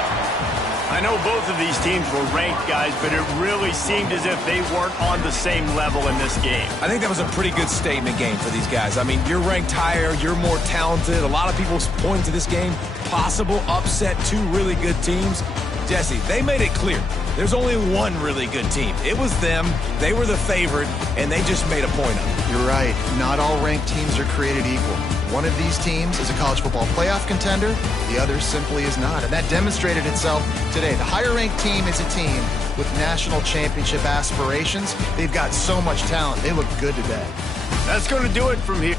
I know both of these teams were ranked, guys, but it really seemed as if they weren't on the same level in this game. I think that was a pretty good statement game for these guys. I mean, you're ranked higher, you're more talented. A lot of people point to this game, possible upset, 2 really good teams. Jesse, they made it clear. There's only one really good team. It was them. They were the favorite, and they just made a point of it. You're right. Not all ranked teams are created equal. One of these teams is a college football playoff contender. The other simply is not. And that demonstrated itself today. The higher-ranked team is a team with national championship aspirations. They've got so much talent. They look good today. That's going to do it from here.